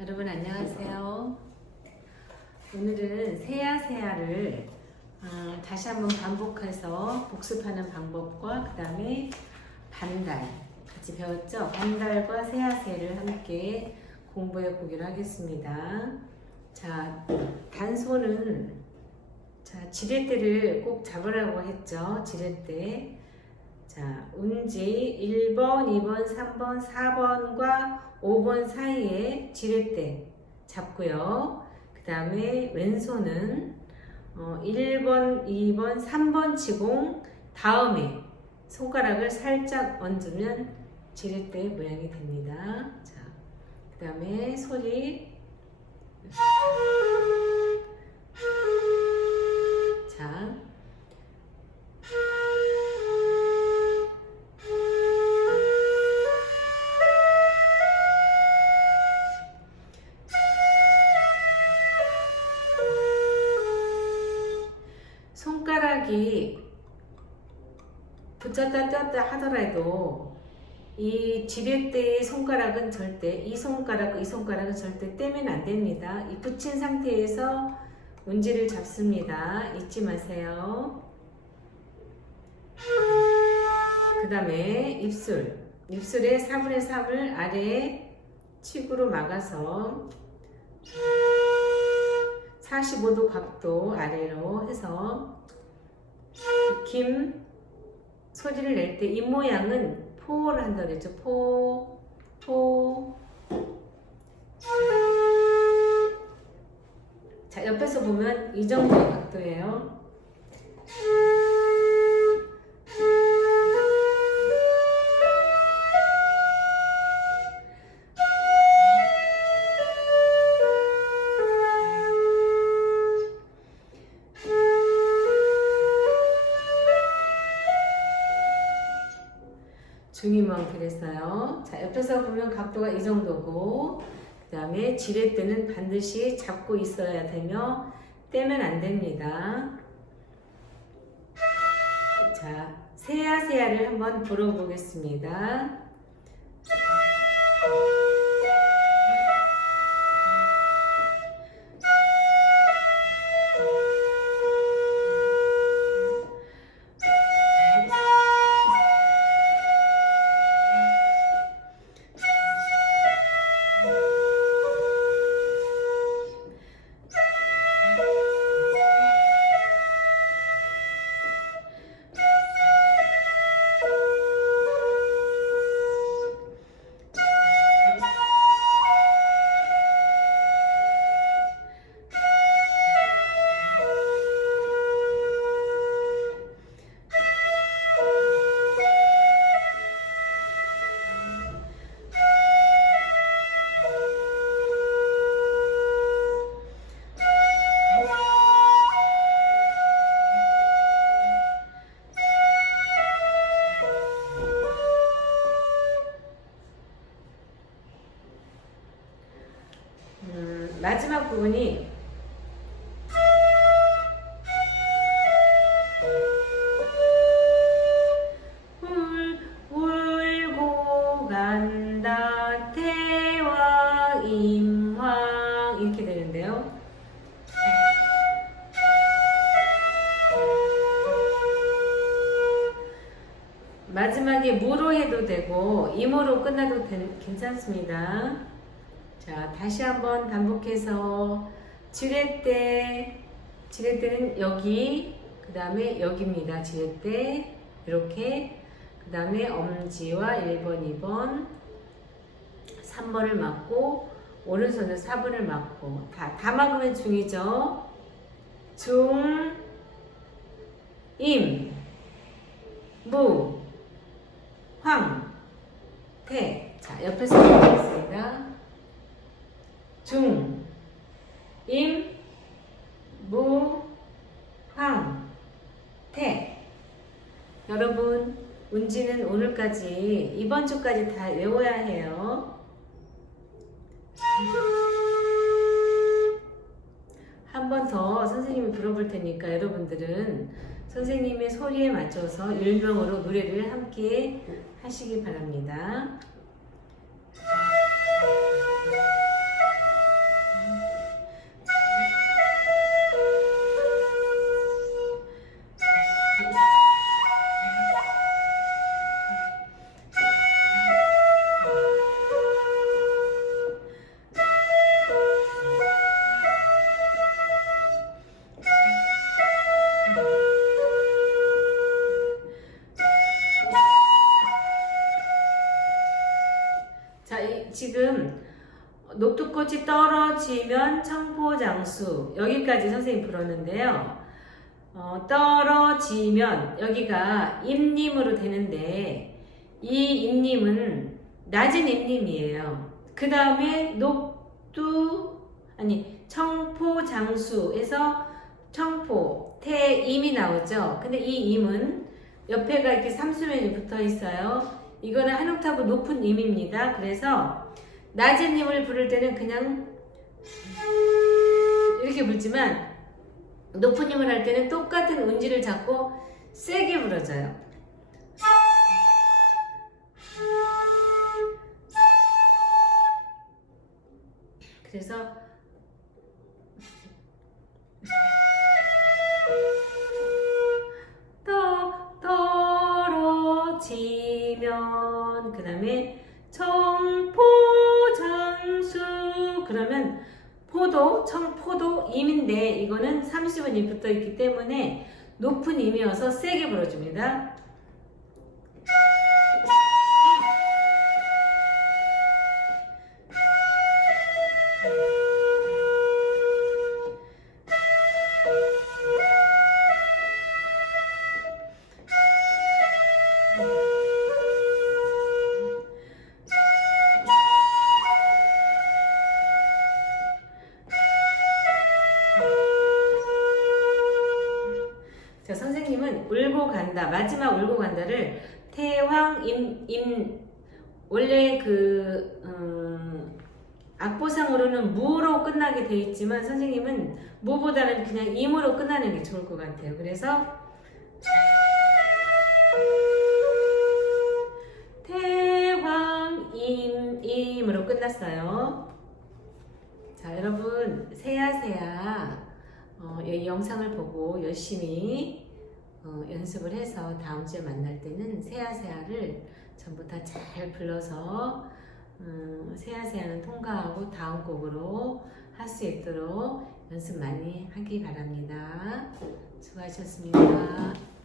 여러분 안녕하세요. 오늘은 세야세야를 어, 다시 한번 반복해서 복습하는 방법과 그 다음에 반달 같이 배웠죠? 반달과 세야세를 함께 공부해 보기로 하겠습니다. 자, 단소는 자 지렛대를 꼭 잡으라고 했죠. 지렛대. 자, 운지 1번, 2번, 3번, 4번과 5번 사이에 지렛대 잡고요. 그 다음에 왼손은 어, 1번, 2번, 3번 치공 다음에 손가락을 살짝 얹으면 지렛대 모양이 됩니다. 자, 그 다음에 소리 손가락이 붙였다 뗐다 하더라도 이 지렛대의 손가락은 절대 이 손가락과 이 손가락은 절대 떼면 안 됩니다. 이 붙인 상태에서 운지를 잡습니다. 잊지 마세요. 그 다음에 입술 입술의 4분의 3을 아래에 칙으로 막아서 45도 각도 아래로 해서 김 소리를 낼때이 모양은 포를 한다 그랬죠. 포, 포. 자, 옆에서 보면 이 정도 각도예요. 그랬어요. 자, 옆에서 보면 각도가 이 정도고, 그 다음에 지렛대는 반드시 잡고 있어야 되며, 떼면 안 됩니다. 자, 세야세야를 한번 불어보겠습니다. 마지막 부분이 울, 울고 간다 태왕 임황 이렇게 되는데요. 마지막에 무로 해도 되고 임으로 끝나도 된- 괜찮습니다. 자, 다시 한번 반복해서 지렛대, 지렛대는 여기, 그 다음에 여기입니다. 지렛대, 이렇게, 그 다음에 엄지와 1번, 2번, 3번을 맞고, 오른손은 4번을 맞고, 다, 다 막으면 중이죠. 중, 임, 무, 황, 태. 자, 옆에서 보겠습니다. 중, 임, 무, 황, 태. 여러분, 운지는 오늘까지, 이번 주까지 다 외워야 해요. 한 번 더 선생님이 불어볼 테니까 여러분들은 선생님의 소리에 맞춰서 일명으로 노래를 함께 하시기 바랍니다. 지금 녹두꽃이 떨어지면 청포장수 여기까지 선생님 불었는데요. 어, 떨어지면 여기가 임님으로 되는데 이 임님은 낮은 임님이에요. 그 다음에 녹두 아니 청포장수에서 청포 태임이 나오죠. 근데 이 임은 옆에가 이렇게 삼수면이 붙어 있어요. 이거는 한 옥타브 높은 임입니다. 그래서 낮은 임을 부를 때는 그냥 이렇게 불지만 높은 힘을 할 때는 똑같은 운지를 잡고 세게 불어줘요. 그래서 떠 떨어지 면그 다음에 청포장수 그러면 포도 청포도 임인데 이거는 30원이 붙어 있기 때문에 높은 임이어서 세게 불어줍니다. 자, 간다. 마지막 울고 간다를 태왕 임, 임 원래 그 음, 악보상으로는 무로 끝나게 돼 있지만 선생님은 무보다는 그냥 임으로 끝나는 게 좋을 것 같아요. 그래서 태왕 임 임으로 끝났어요. 자, 여러분 세야세야 어, 이 영상을 보고 열심히 어, 연습을 해서 다음 주에 만날 때는 세아세아를 전부 다 잘 불러서 음, 세아세아는 통과하고 다음 곡으로 할 수 있도록 연습 많이 하기 바랍니다. 수고하셨습니다.